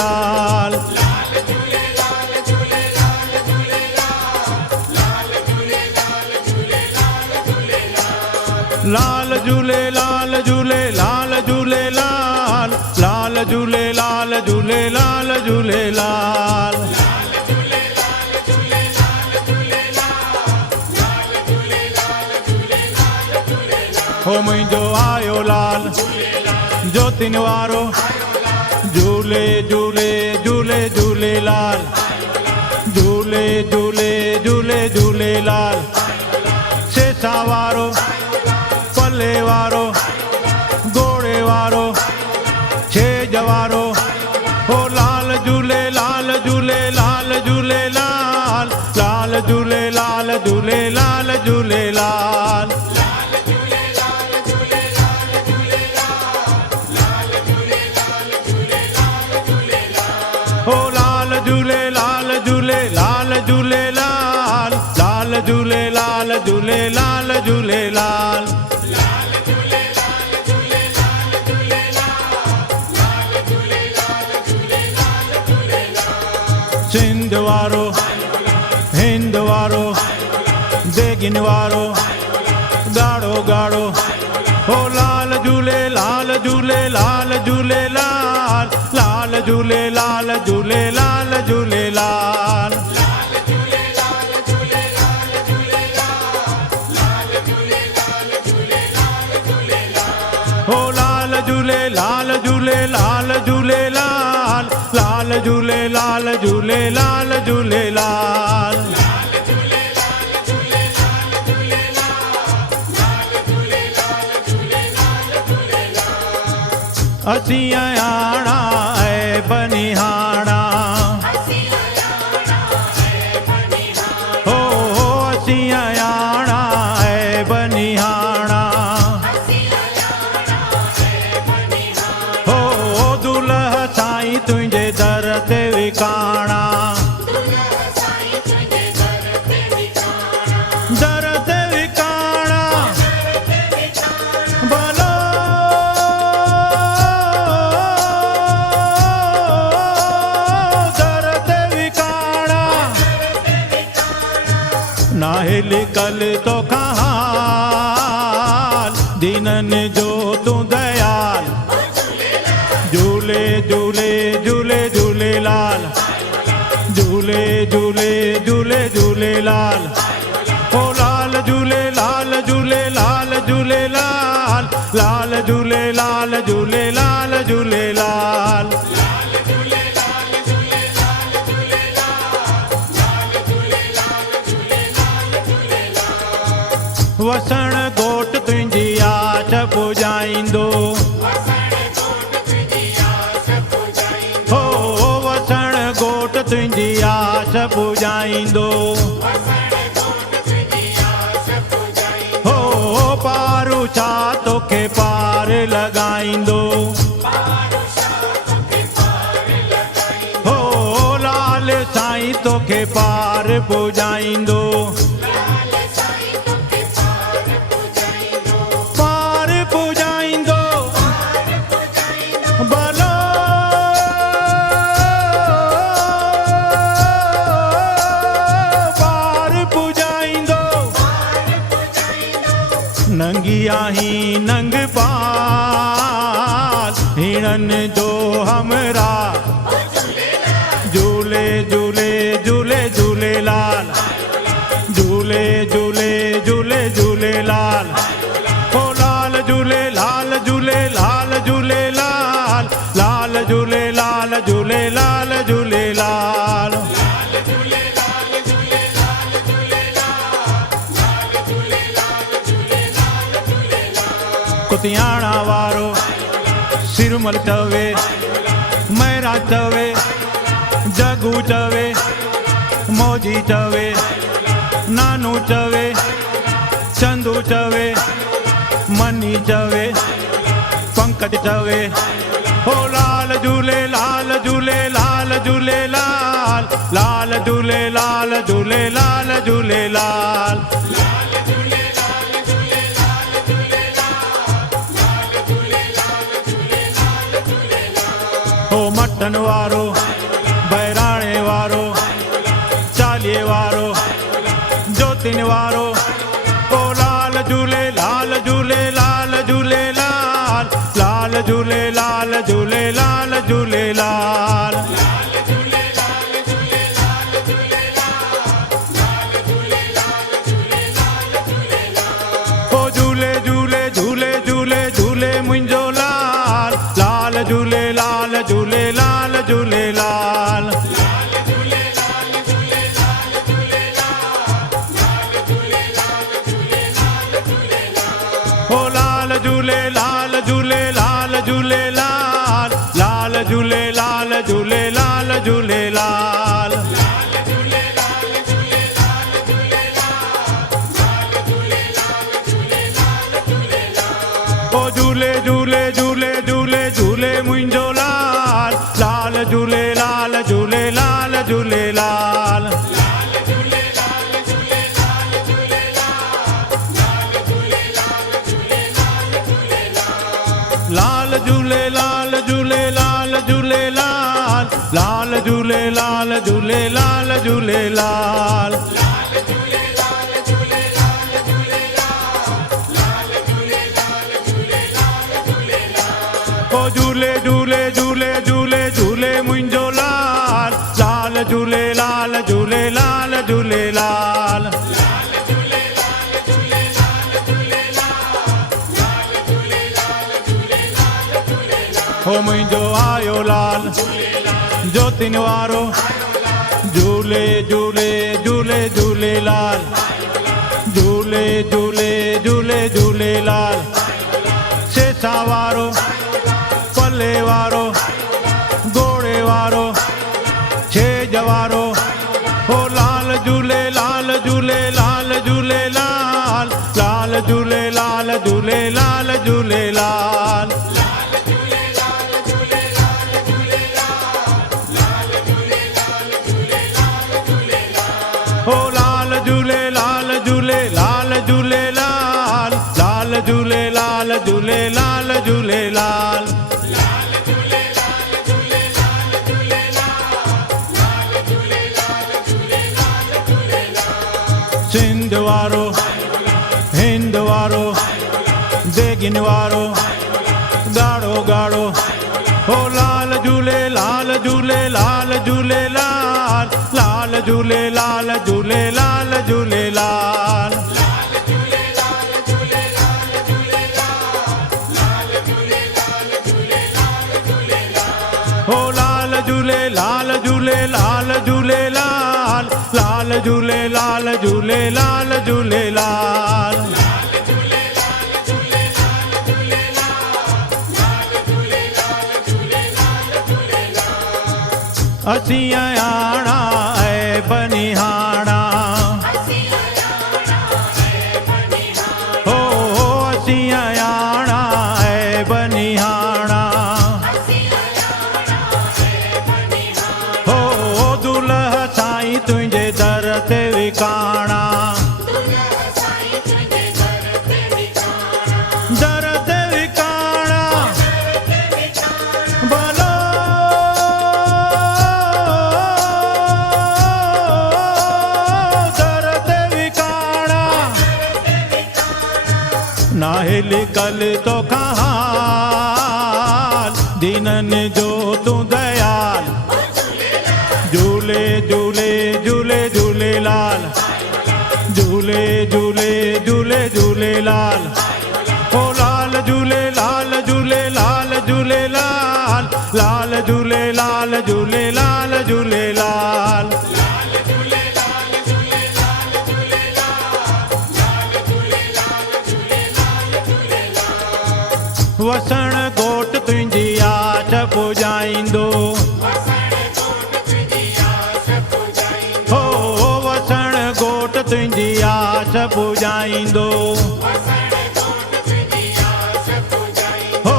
झूलेलाल। लाल झूलेलाल झूलेलाल झूलेलाल, लाल झूलेलाल झूलेलाल झूलेलाल। हो मुंहिंजो आयो लाल ज्योतिन वारो, झूले झूले झूले झूलेलाल, झूले झूले झूले झूलेलाल। सेसा वारो, पले वारो, घोड़े वारो, छेज वारो, हो लाल झूलेलाल झूलेलाल झूलेलाल, लाल झूलेलाल झूलेलाल झूलेलाल। हो लाल झूलेलाल झूलेलाल झूलेलाल, लाल झूलेलाल झूलेलाल झूलेलाल। सिंध वारो, हिंद वारो, देगिन वारो, गाड़ो गाड़ो, हो लाल झूलेलाल झूलेलाल झूलेलाल, लाल झूलेलाल झूलेलाल झूलेलाल। हो लाल झूलेलाल झूलेलाल झूलेलाल, लाल झूलेलाल झूलेलाल झूलेलाल। असीं आयाणा ऐ बनिहाणा, हो असीं आयाणा ऐ बनिहाणा, हो दुल्हा साईं तुंहिंजे दर ते विकाणा, दर ते विकाणा। भलो दर ते विकाणा, नाहे लिकल तो हाल, दीनन जो तू दयाल। झूले झूले झूले झूलेलाल, झूले झूले झूले झूलेलाल। हो लाल झूलेलाल झूलेलाल झूलेलाल, लाल झूलेलाल झूलेलाल झूलेलाल। वसण घोट तुंहिंजी आश पुॼाईंदो, हो वसण घोट तुंहिंजी आश पुॼाईंदो, हो पारू छा तोखे पार लॻाईंदो, हो लाल साईं तोखे पार पुॼाईंदो, पार पुॼाईंदो। भलो पार पुॼाईंदो, नंगी आहीं नंग पाल, हिणन जो हमरा। झूले झूले झूले झूलेलाल, झूले झूले झूले झूलेलाल। हो लाल झूलेलाल झूलेलाल झूलेलाल, लाल झूलेलाल झूलेलाल झूलेलाल। कुतियाणा वारो, सिरमल चवे, मैरा चवे, जगू चवे, मौजी चवे, नानू चवे, चंदू चवे, मनी चवे, पंकज चवे। हो लाल झूलेलाल झूलेलाल झूलेलाल, लाल झूलेलाल झूलेलाल झूलेलाल। हो मट पाटन वारो बहिराणे वारो चालीहे वारो ज्योतिन वारो ओ लाल झूले लाल झूले लाल झूले लाल लाल झूले लाल झूले लाल झूले लाल ओ झूले झूले झूले झूले झूले मुंहिंजो लाल लाल झूले लाल झूले लाल झूले लाल ओ लाल झूले लाल झूले लाल झूले लाल लाल झूले लाल झूले लाल झूले लाल ओ झूले झूले झूले झूले झूले मुंहिंजो लाल लाल झूले लाल झूले लाल झूले लाल लाल झूले लाल झूले लाल झूले लाल लाल झूले लाल झूले लाल झूले लाल ओ झूले झूले झूले झूले झूले मुंहिंजो लाल लाल झूले लाल झूले लाल झूले लाल हो मुंहिंजो आयो लाल ज्योतिन वारो झूले झूले झूले झूले लाल झूले झूले झूले झूले लाल सेसा वारो पल्ले वारो घोड़े वारो छेज वारो हो लाल झूले लाल झूले लाल झूले लाल लाल झूले लाल झूले लाल झूले लाल ओ लाल झूले लाल झूले लाल झूले लाल लाल झूले लाल झूले लाल झूले लाल सिंध वारो हिंद वारो देगिन वारो गाढ़ो गाढ़ो ओ लाल झूले लाल झूले लाल झूले लाल लाल झूले लाल झूले लाल झूले लाल ओ लाल झूले लाल झूले लाल झूले लाल लाल झूले लाल झूले लाल झूले लाल असीं आयाणा ऐ बनिहाणा हो असीं आयाणा ऐ बनिहाणा हो दुल्हा साईं तुंहिंजे दर ते विकाणा दर ते विकाणा भलो नाहे लिकल तो हाल दीनन जो तू दयाल झूले झूले झूले झूले लाल झूले झूले झूले झूले लाल ओ लाल झूले लाल झूले लाल झूले लाल लाल झूले लाल झूले लाल झूले लाल वसण घोट तुंहिंजी आश पुॼाईंदो हो वसण घोट तुंहिंजी आश पुॼाईंदो हो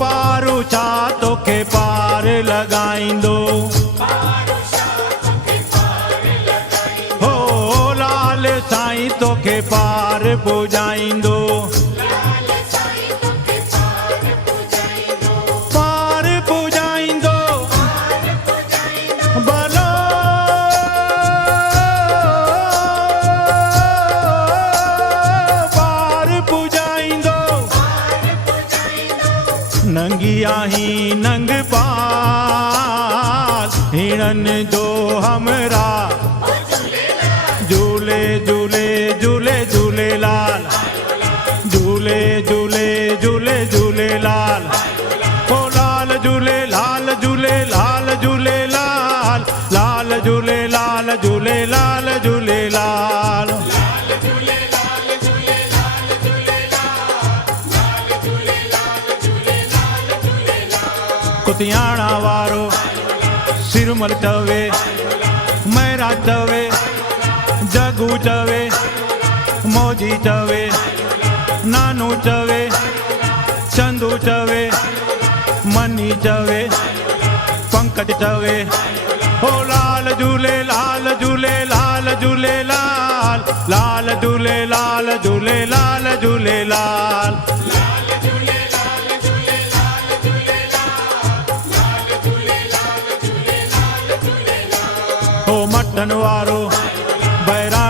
पारू छा तोखे पार लॻाईंदो हो लाल साईं तोखे पार पुॼाईंदो पार पुॼाईंदो नाही नंग पाल हिरन जो हमरा झूले झूले झूले झूलेलाल झूले झूले झूले झूलेलाल ओ लाल झूले लाल झूले लाल झूले लाल लाल झूले लाल झूले लाल झूले लाल कुतियाणा वारो सिरमल चवे मैरा चवे जगू चवे मोजी चवे नानू चवे चंदू चवे मनी चवे पंकज चवे ओ लाल झूले लाल झूले लाल झूले लाल लाल झूले लाल झूले लाल झूले लाल ओ मटन वारो बैरा